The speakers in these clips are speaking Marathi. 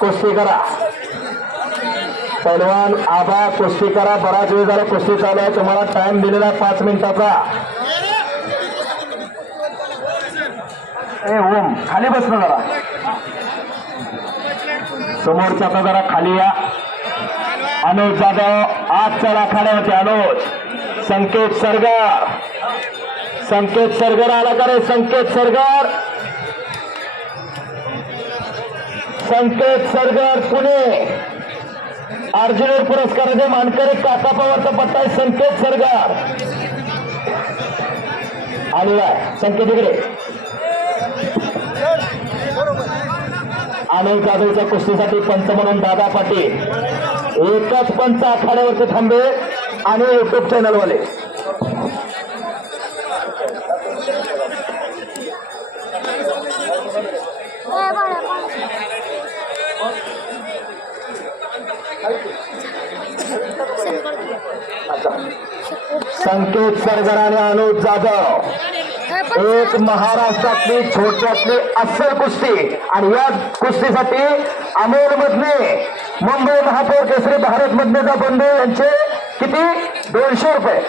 कुस्ती करा पैलवान आबा कुस्ती करा बराच वेळ झाला कुस्ती चालू आहे. तुम्हाला टाइम दिलेला आहे पाच मिनिटाचा. ए ओम खाली बस ना जरा. समोरचा आता जरा खाली या. अनुज जाधव आजच्या राखाड्यावरती अनुज. संकेत सरगार. संकेत सरगर आला का रे? संकेत सरगर. संकेत सरगर पुणे. अर्जुन पुरस्काराचे मानकरी काका पवारचा पट्टा आहे संकेत सरगर. आलेला आहे संकेत इकडे. अनिल जाधवच्या कुस्तीसाठी पंच म्हणून दादा पाटील. एकच पंच आखाड्यावरती थांबे आणि युट्यूब चॅनलवाले संकेत सरगर आणि अनुज जाधव. एक महाराष्ट्रातली छोट्यातली अस्सल कुस्ती. आणि या कुस्तीसाठी अमोल मधने मुंबई महापौर केसरी भारत मधनेचा बंधू यांचे किती? दोनशे रुपये.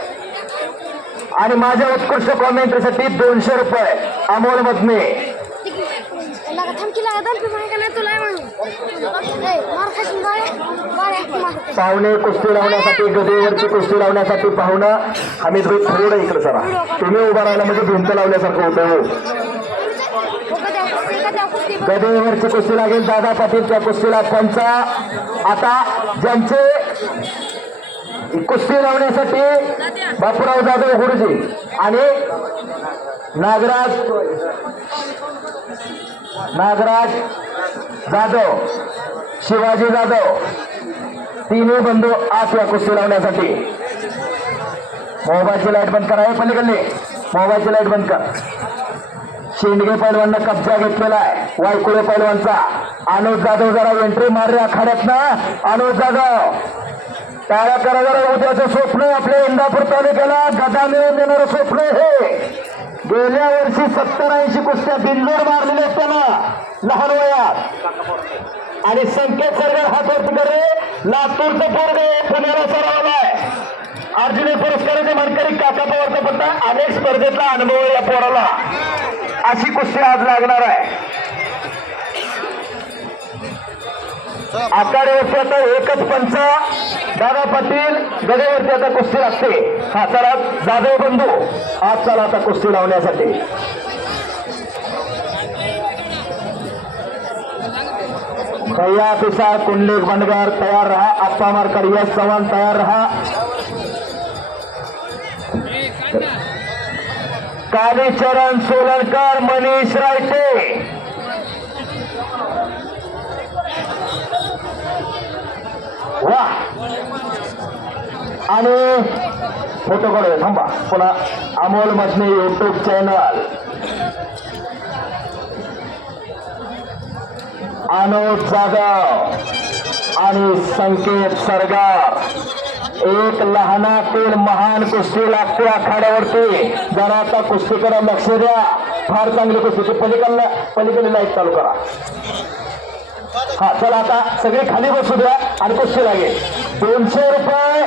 आणि माझ्या उत्कृष्ट कॉमेंट्रीसाठी दोनशे रुपये अमोल मधने पाहुणे कुस्ती लावण्यासाठी गदेवरची कुस्ती लावण्यासाठी पाहुणं आम्ही भाई थोडं इकडे सरा तुम्ही उभा राहिला म्हणजे भिंत लावल्यासारखं होतं गदीवरची हो. कुस्ती गदेवरची कुस्ती लागेल दादा पाटील त्या कुस्तीला त्यांचा. आता ज्यांचे कुस्ती लावण्यासाठी बापूराव जाधव गुरुजी आणि नागराज नागराज जाधव शिवाजी जाधव तिन्ही बंधू आत या कुस्ती लावण्यासाठी. मोबाईलची लाइट बंद करा हे पलीकडले. मोबाईलची लाइट बंद कर. शेंडगे पैलवाननं कब्जा घेतलेला आहे. वायकुळे पैलवानचा. अनुज जाधव जरा एंट्री मारले आखाड्यात ना अनुज जाधव. टाळ्या करा जरा उद्याचं स्वप्न आपल्या इंदापूर तालुक्याला. गदा मिळवून देणारं स्वप्न हे. गेल्या वर्षी सत्तर ऐंशी कुस्त्या बिंदूर मारलेल्या असताना लहान वयात. आणि संकेत सरगर हात वरती करे लातूरचं पोरगे पुण्याला सरावलाय. अर्जुन पुरस्काराचे मानकरी काका पवारचा पत्ता अनेक स्पर्धेतला अनुभव या पोराला. अशी कुस्ती आज लागणार आहे. आकार आता एकच पंच. दादा पाटील गदेवरती आता कुस्ती लागते. हा चला जाधव बंधू आज चला आता कुस्ती लावण्यासाठी. भैया पिसा कुंडलिक बंडगर तयार रहा। आप्पा मारकर यश चव्हाण तयार रहा। कालीचरण सोलनकर मनीष रायटे वा आणि फोटो काढूया थांबा. पुन्हा अमोल मजने युट्यूब चॅनल अनुज जाधव आणि संकेत सरगार एक लहानातील महान कुस्ती लागते आखाड्यावरती. जरा आता कुस्तीकडे लक्ष द्या. फार चांगली कुस्ती. ती पलीकडला पलीकडे लाइट चालू करा. हा चला आता सगळे खाली बसू द्या आणि कुस्ती लागेल दोनशे रुपये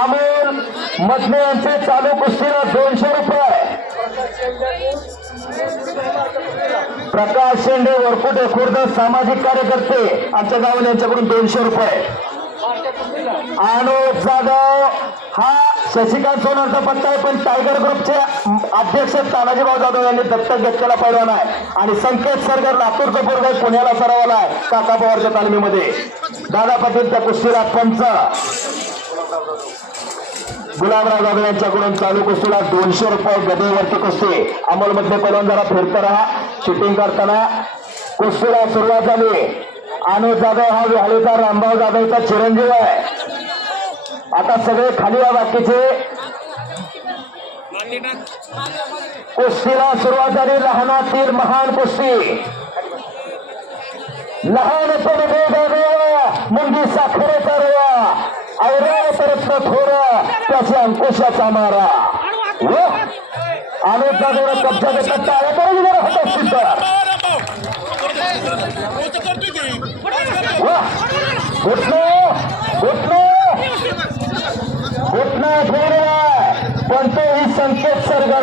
अमोल मधने यांचे चालू कुस्तीला दोनशे रुपये. प्रकाश शेंडे वरकुटे खुर्द सामाजिक कार्यकर्ते. आमच्या गावाला यांच्याकडून दोनशे रुपये. अनुप जाधव हा शशिकांत सोनारचा पत्ता आहे पण टायगर ग्रुपचे अध्यक्ष तानाजीभाऊ जाधव यांनी दत्तक घेतलेला पैलवान आहे. आणि संकेत सरगर लातूरचा पोरगा पुण्याला सरावला आहे काका पवारच्या तालमीमध्ये. दादा पाटील त्या कुस्तीला पंच. गुलाबराव जाधव यांच्याकडून चालू कुस्तीला दोनशे रुपये गदेवरती कुस्ती. अमोलमधले पैलवान जरा फिरत राहा. शूटिंग करताना कुस्तीला सुरुवात झाली. आणि जाधव हा विहाळीचा रामभाऊ जाधवचा चिरंजीव आहे. आता सगळे खाली या बाकीचे. कुस्तीला सुरुवात झाली. लहानातील महान कुस्ती. लहानपण ऐरावत रत्न थोरा त्याचा अंकुशाचा मारा. व अनुज कब्जा घेतात टाळ्या बरोबर होता सिद्ध. वा घुटनो घुटनो घुटना फेरलाय पण तो ही संकेत सरगर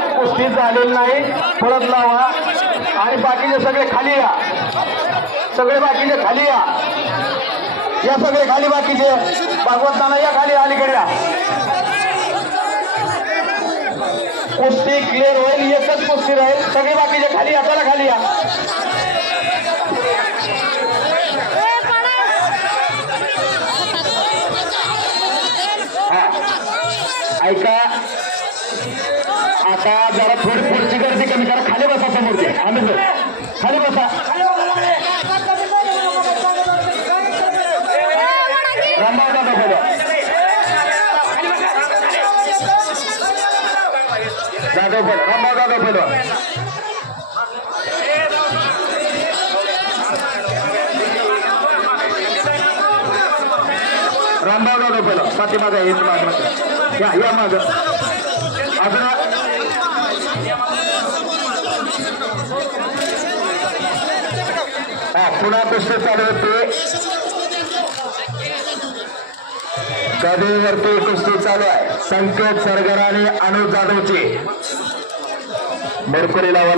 कुस्ती झालेली नाही. परत लावा. आणि बाकीचे सगळे खाली या. सगळे बाकीचे खाली या. या सगळे खाली बाकीचे. भागवताना या खाली अलीकडे या. कुस्ती क्लिअर होईल एकच कुस्ती राहील. सगळे बाकीचे खाली या. चला खाली या. ऐका. आता जरा थोडी पुढची गर्दी कमी करा. खाली बसा समोरचे आम्ही खाली बसा. रामभाऊ दादा बोला. दादा बोला. रामभाऊ दादा बोला. रामभाऊ दादा बोला. पाठीमागा येत माग. या या माग. अजून पुन्हा कुस्ती चालू होते गदेवरती कुस्ती चालू आहे. संकेत सरगराने आणि अनुज जाधवची मेरकुरी लावा